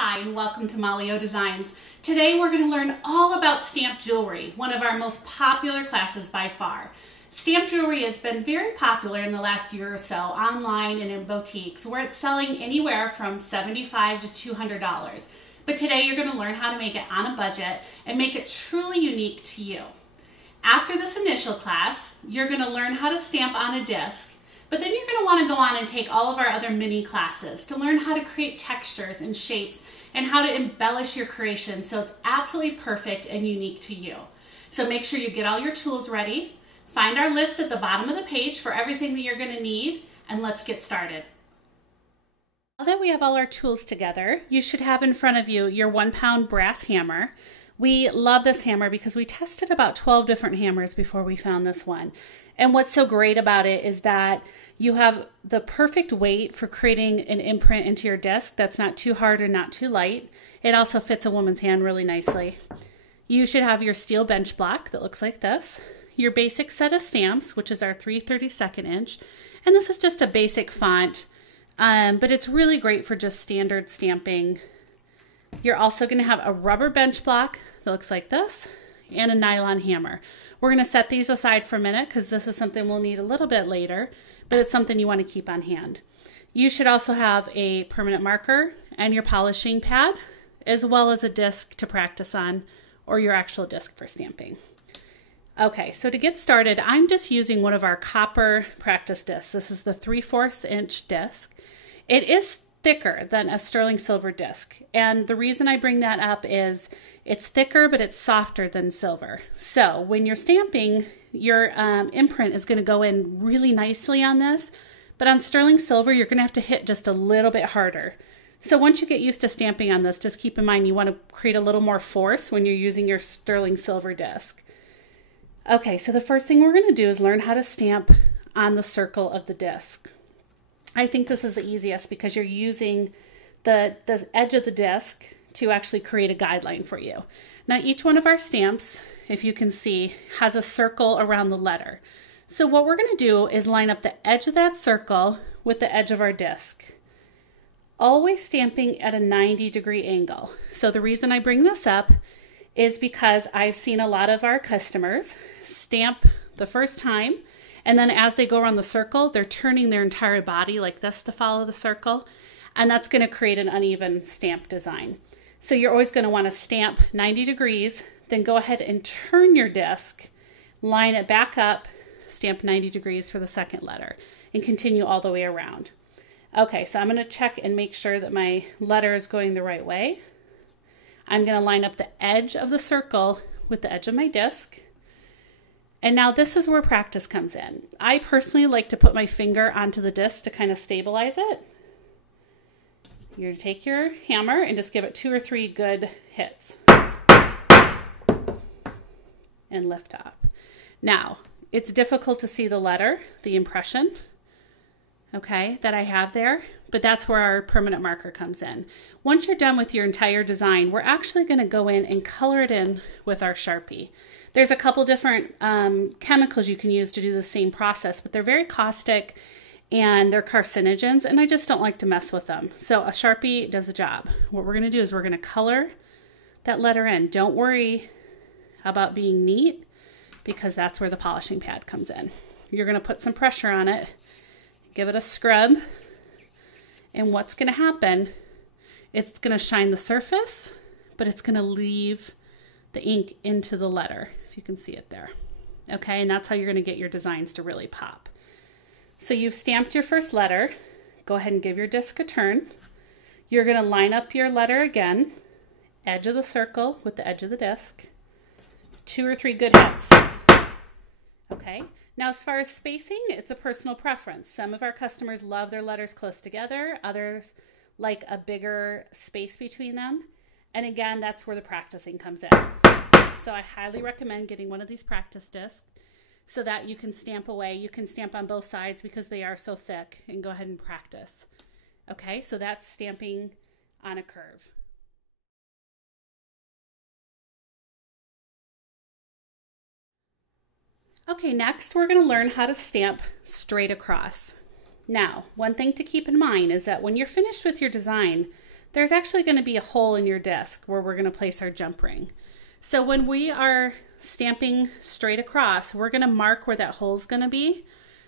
Hi, and welcome to Molly O Designs. Today we're going to learn all about stamped jewelry, one of our most popular classes by far. Stamped jewelry has been very popular in the last year or so online and in boutiques, where it's selling anywhere from $75 to $200. But today you're going to learn how to make it on a budget and make it truly unique to you. After this initial class, you're going to learn how to stamp on a disc. But then you're going to want to go on and take all of our other mini classes to learn how to create textures and shapes and how to embellish your creation so it's absolutely perfect and unique to you. So make sure you get all your tools ready, find our list at the bottom of the page for everything that you're going to need, and let's get started. Now that we have all our tools together, you should have in front of you your 1-pound brass hammer. We love this hammer because we tested about 12 different hammers before we found this one. And what's so great about it is that you have the perfect weight for creating an imprint into your disc that's not too hard or not too light. It also fits a woman's hand really nicely. You should have your steel bench block that looks like this, your basic set of stamps, which is our 3/32 inch, and this is just a basic font, but it's really great for just standard stamping. You're also going to have a rubber bench block that looks like this and a nylon hammer. We're going to set these aside for a minute because this is something we'll need a little bit later, but it's something you want to keep on hand. You should also have a permanent marker and your polishing pad, as well as a disc to practice on or your actual disc for stamping. Okay, so to get started, I'm just using one of our copper practice discs. This is the 3/4 inch disc. It is thicker than a sterling silver disc, and the reason I bring that up is it's thicker but it's softer than silver. So when you're stamping, your imprint is going to go in really nicely on this, but on sterling silver you're going to have to hit just a little bit harder. So once you get used to stamping on this, just keep in mind you want to create a little more force when you're using your sterling silver disc. Okay, so the first thing we're going to do is learn how to stamp on the circle of the disc. I think this is the easiest because you're using the edge of the disc to actually create a guideline for you. Now each one of our stamps, if you can see, has a circle around the letter. So what we're going to do is line up the edge of that circle with the edge of our disc, always stamping at a 90-degree angle. So the reason I bring this up is because I've seen a lot of our customers stamp the first time, and then as they go around the circle, they're turning their entire body like this to follow the circle, and that's going to create an uneven stamp design. So you're always going to want to stamp 90 degrees, then go ahead and turn your disc, line it back up, stamp 90 degrees for the second letter, and continue all the way around. Okay, so I'm going to check and make sure that my letter is going the right way. I'm going to line up the edge of the circle with the edge of my disc. And now this is where practice comes in. I personally like to put my finger onto the disc to kind of stabilize it. You're going to take your hammer and just give it 2 or 3 good hits. And lift up. Now, it's difficult to see the letter, the impression, okay, that I have there, but that's where our permanent marker comes in. Once you're done with your entire design, we're actually going to go in and color it in with our Sharpie. There's a couple different chemicals you can use to do the same process, but they're very caustic and they're carcinogens, and I just don't like to mess with them. So a Sharpie does the job. What we're going to do is we're going to color that letter in. Don't worry about being neat because that's where the polishing pad comes in. You're going to put some pressure on it, give it a scrub, and what's going to happen, it's going to shine the surface, but it's going to leave the ink into the letter, if you can see it there. Okay, and that's how you're going to get your designs to really pop. So you've stamped your first letter. Go ahead and give your disc a turn. You're going to line up your letter again, edge of the circle with the edge of the disc. 2 or 3 good hits. Okay, now as far as spacing, it's a personal preference. Some of our customers love their letters close together. Others like a bigger space between them. And again, that's where the practicing comes in. So I highly recommend getting one of these practice discs so that you can stamp away. You can stamp on both sides because they are so thick, and go ahead and practice. Okay, so that's stamping on a curve. Okay, next we're going to learn how to stamp straight across. Now, one thing to keep in mind is that when you're finished with your design, there's actually going to be a hole in your disc where we're going to place our jump ring. So when we are stamping straight across, we're going to mark where that hole is going to be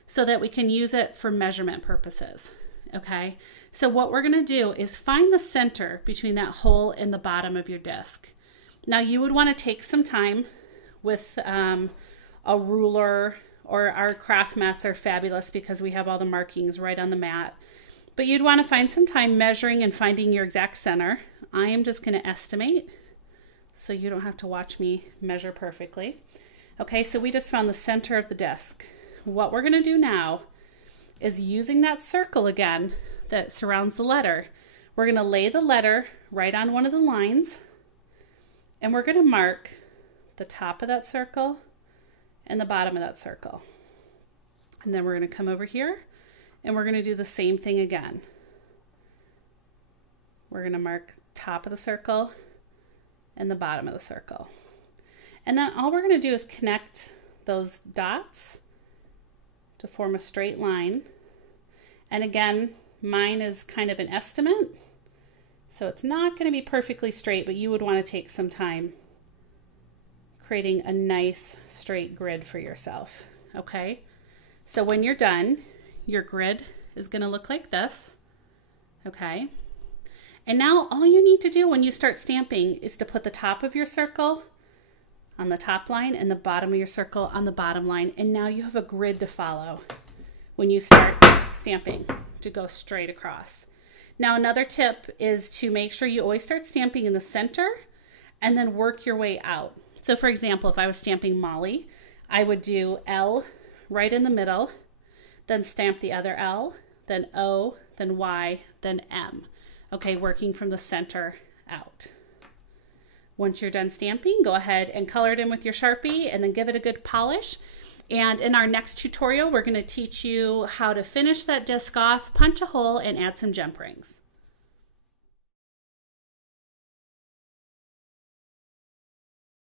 so that we can use it for measurement purposes. Okay, so what we're going to do is find the center between that hole and the bottom of your disc. Now you would want to take some time with a ruler, or our craft mats are fabulous because we have all the markings right on the mat. But you'd want to find some time measuring and finding your exact center. I am just going to estimate so you don't have to watch me measure perfectly. Okay, so we just found the center of the disc. What we're going to do now is, using that circle again that surrounds the letter, we're going to lay the letter right on one of the lines, and we're going to mark the top of that circle and the bottom of that circle. And then we're going to come over here and we're going to do the same thing again. We're going to mark top of the circle and the bottom of the circle. And then all we're going to do is connect those dots to form a straight line. And again, mine is kind of an estimate, so it's not going to be perfectly straight, but you would want to take some time creating a nice straight grid for yourself. Okay, so when you're done, your grid is going to look like this. Okay, and now all you need to do when you start stamping is to put the top of your circle on the top line and the bottom of your circle on the bottom line, and now you have a grid to follow when you start stamping to go straight across. Now another tip is to make sure you always start stamping in the center and then work your way out. So for example, if I was stamping Molly, I would do L right in the middle, then stamp the other L, then O, then Y, then M. Okay, working from the center out. Once you're done stamping, go ahead and color it in with your Sharpie and then give it a good polish. And in our next tutorial, we're going to teach you how to finish that disc off, punch a hole, and add some jump rings.